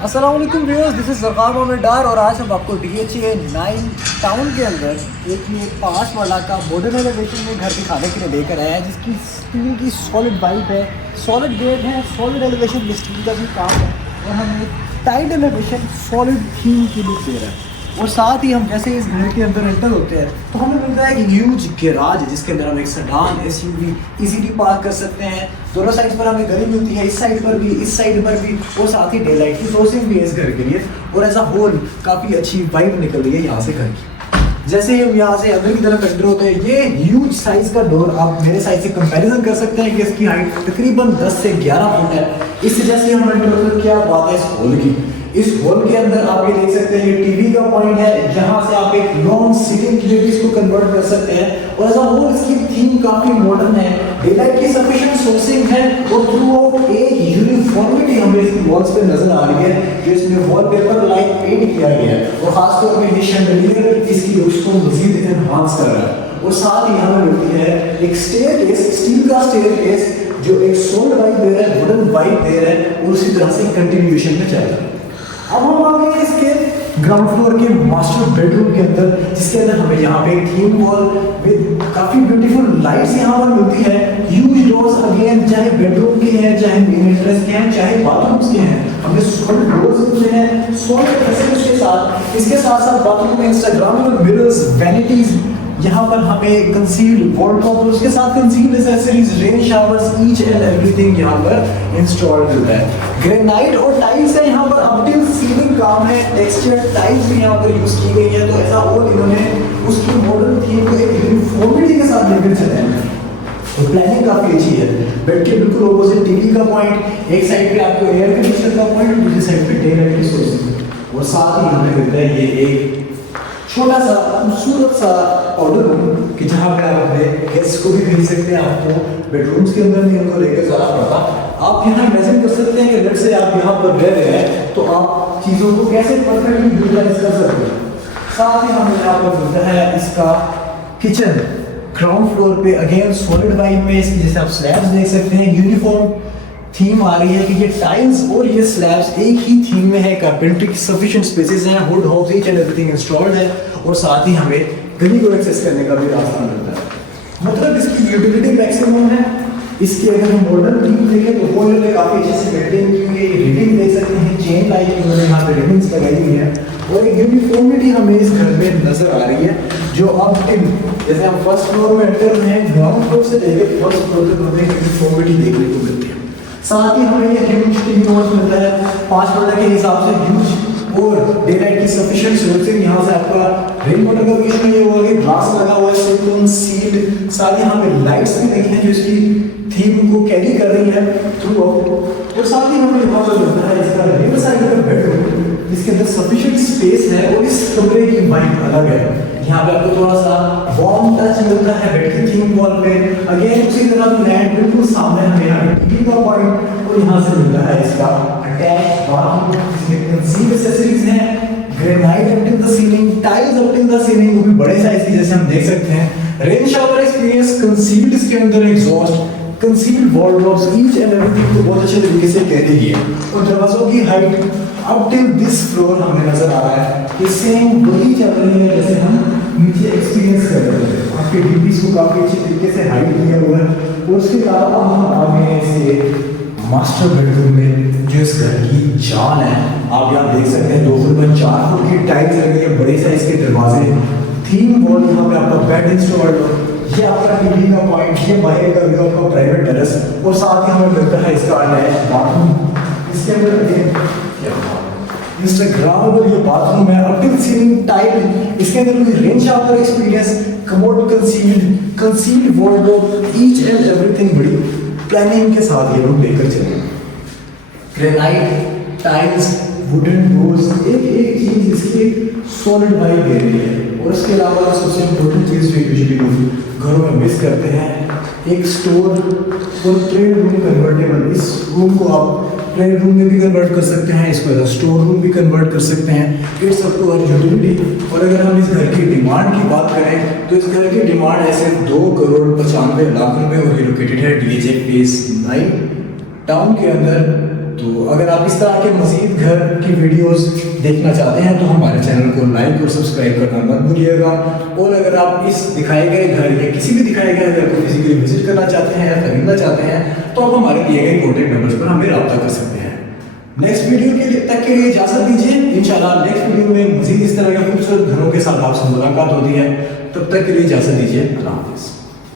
अस्सलाम वालेकुम viewers, this is ज़रक़ार Mohammad डार और आज हम आपको DHA 9 टाउन के अंदर एक ये 5 वाला का मॉडर्न एलिवेशन में घर दिखाने के लिए लेकर आया है, जिसकी स्टील की सॉलिड वाइट है, सॉलिड गेट है, सॉलिड एलिवेशन स्टील का भी काम है और हमें टाइट एलिवेशन सॉलिड थीम की लुक दे रहा है। और साथ ही हम जैसे इस घर के अंदर एंटर होते हैं तो हमें मिलता है कि ह्यूज गैराज है जिसके अंदर हम एक सेडान SUV इजीली पार्क कर सकते हैं। दोनों साइड पर हमें गली मिलती है, इस साइड पर भी, इस साइड पर भी, और साथ ही डे लाइट की सोर्सिंग भी है इस घर के लिए। और एज अ होल काफ़ी अच्छी वाइब निकल रही है यहाँ से घर की। जैसे ही हम यहाँ से अंदर की तरफ एंटर होते हैं, ये ह्यूज साइज का डोर आप मेरे साइज से कंपैरिजन कर सकते हैं कि इसकी हाइट तकरीबन 10 से 11 फुट है। इससे जैसे हम एंटर होते हैं, क्या बात है इस हॉल की। इस हॉल के अंदर आप ये देख सकते हैं, ये टीवी का पॉइंट है जहां से आप एक लॉन्ग सीटिंग के लिए भी इसको कन्वर्ट कर सकते हैं। और एज अ होल इसकी थीम काफी मॉडर्न है, डे लाइट की सफिशिएंट सोर्सिंग है और थ्रू आउट एक यूनिफॉर्मिटी हमें इसकी वॉल्स पे नजर आ रही है, जो इसमें वॉलपेपर लाइक पेंट किया गया है और खासतौर पर ये शैंडलियर इसकी लुक्स को मजीद एनहांस कर रहा है। और साथ ही हमें मिलती है एक स्टेयरकेस, स्टील का स्टेयरकेस जो एक सोल्ड वाइब दे रहा है, वुडन वाइब दे रहा है और उसी तरह से कंटिन्यूएशन में चल रहा है। अब हम आ गए इसके ग्राउंड फ्लोर के मास्टर बेडरूम के अंदर, जिसके अंदर हमें यहाँ पे थीम वॉल विद काफी ब्यूटीफुल लाइट्स यहाँ पर मिलती है। ह्यूज डोर्स अगेन, चाहे बेडरूम के हैं, चाहे मेन एंट्रेंस के हैं, चाहे बाथरूम्स के हैं, हमें सॉलिड डोर्स मिलते हैं सॉलिड फैसिलिटीज के साथ। इसके साथ साथ बाथरूम में इंस्टाग्रामेबल मिरर्स, वैनिटीज, यहाँ पर हमें कंसील्ड वॉर्डरोब और उसके साथ concealed accessories, rain showers, each and everything यहाँ पर इंस्टॉल्ड मिलता है। ग्रेनाइट और टाइल्स है यहाँ पर, अप टिल सीलिंग काम है, टेक्सचर्ड टाइल्स भी यहाँ पर यूज की गई है। तो ऐसा और इन्होंने उसकी मॉडर्न थीम को एक यूनिफॉर्मिटी के साथ लेकर चले हैं। तो प्लानिंग काफी अच्छी है। बेड के बिल्कुल ऑपोजिट टीवी का पॉइंट, एक साइड पे आपको एयर कंडीशनर का पॉइंट, दूसरी साइड पे डे लाइट की सोर्स। और साथ ही हमें मिलता है ये एक छोटा सा खूबसूरत सा पाउडर रूम कि जहाँ पे आप अपने गेस्ट को भी भेज सकते हैं। आपको बेडरूम्स के अंदर भी उनको लेकर जाना पड़ता। आप यहाँ इमेजिन कर सकते हैं कि लेट्स से आप यहाँ पर रह रहे हैं तो आप चीज़ों को कैसे परफेक्टली यूटिलाइज कर सकते हैं। साथ ही हमें यहाँ पर मिलता है इसका किचन ग्राउंड फ्लोर पे, अगेन सॉलिड वाइब में इसकी जैसे आप स्लैब्स देख सकते हैं, यूनिफॉर्म थीम आ रही है कि ये टाइल्स और ये स्लैब्स एक ही थीम में है। कारपेंट्री की सफिशिएंट स्पेसेस हैं, wood hobs each and everything installed है और साथ ही हमें गली को एक्सेस करने का भी रास्ता मिलता है। मतलब इसकी यूटिलिटी मैक्सिमम है। इसकी अगर हम मॉडर्न थीम देखें तो वो इन्होंने काफ़ी अच्छे से मेंटेन की हुई है। रिबिंग देख सकते हैं, चेन लाइट इन्होंने यहाँ पे रिबिंग्स लगाई हुई है और एक यूनिफॉर्मिटी हमें इस घर में नजर आ रही है। जो अब जैसे हम फर्स्ट फ्लोर में एंटर हुए हैं, ग्राउंड फ्लोर से लेकर फर्स्ट फ्लोर तक हमें यूनिफॉर्मिटी देखने को मिलती है। साथ ही हमें ये ह्यूज टीवी नॉट मिलता है 5 फुट के हिसाब से ह्यूज और डे लाइट की सफिशिएंट सोर्सिंग। यहाँ से आपका रेन वाटर का इशू नहीं होगा कि ग्लास लगा हुआ है, सिलिकॉन सील्ड। साथ ही हमें लाइट्स भी देखी हैं जो इसकी थीम को कैरी कर रही है थ्रू आउट। और साथ ही हमें यहाँ पर मिलता है इसका रिवर साइड का बेडरूम, जिसके अंदर सफिशिएंट स्पेस है और इस कमरे की वाइब अलग है। यहाँ पे आपको थोड़ा सा वार्म टच मिलता है बेड की थीम वॉल पे। अगेन उसी तरह लैंड बिल्कुल सामने हमें यहाँ टीवी का पॉइंट और यहाँ से मिलता है इसका अटैच बाथरूम, जिसमें कंसील्ड एक्सेसरीज हैं, granite up till the ceiling, tiles up till the ceiling, वो भी बड़े साइज की जैसे हम देख सकते हैं। रेन शावर एक्सपीरियंस, कंसील्ड इसके अंदर exhaust, concealed wardrobes, each and everything को बहुत अच्छे तरीके से कैरी किया है। और दरवाजों की height up till this floor हमें नजर आ रहा है कि सेम वही चल रही है जैसे हम नीचे एक्सपीरियंस कर रहे थे। आपके डीपीज को काफी अच्छे तरीके से हाइड किया हुआ है। और उसके अलावा अब हम आ गए हैं इसके मास्टर बेडरूम में, जो इस घर की जान है। आप यहाँ देख सकते हैं 2 फुट पर 4 फुट की टाइल्स लगी है, बड़े साइज के दरवाजे, थीम वॉल, यहाँ पे आपका बेड इंस्टॉल्ड, ये आपका टीवी का पॉइंट, ये बाहर का व्यू आपका प्राइवेट टेरेस। और साथ ही हमें मिलता है इसका अटैच बाथरूम। इसके अंदर इंस्टाग्रामेबल ये बाथरूम है, अप टिल सीलिंग टाइल, इसके अंदर कोई rain shower experience, commode concealed wardrobe, each and everything बड़ी प्लानिंग के साथ ये लोग लेकर चले। ग्रेनाइट टाइल्स, वुडन डोर्स, एक एक चीज इसकी सॉलिड वाइब दे रही है। और इसके अलावा सबसे इम्पोर्टेंट चीज जो यूजुअली लोग घरों में मिस करते हैं, एक स्टोर और ट्रेड रूम कन्वर्टेबल। इस रूम को आप ट्रेड रूम में भी कन्वर्ट कर सकते हैं, इसको स्टोर रूम भी कन्वर्ट कर सकते हैं। It's up to our utility. और अगर हम इस घर की डिमांड की बात करें तो इस घर की डिमांड है सिर्फ 2,95,00,000 रुपये और ये लोकेटेड है DHA फेज 9 टाउन के अंदर। तो अगर आप इस तरह के मज़ीद घर की वीडियोस देखना चाहते हैं तो हमारे चैनल को लाइक और सब्सक्राइब करना मत भूलिएगा। और अगर आप इस दिखाए गए घर या किसी भी दिखाए गए घर को फिजिकली विजिट करना चाहते हैं या खरीदना चाहते हैं तो आप हमारे दिए गए कॉन्टैक्ट नंबर्स पर हमें रब्ता कर सकते हैं। नेक्स्ट वीडियो के लिए इजाज़त दीजिए। इंशाल्लाह नेक्स्ट वीडियो में मज़ीद इस तरह के खूबसूरत घरों के साथ आपसे मुलाकात होती है। तब तक के लिए इजाज़त दीजिए। अल्लाह हाफ़िज़।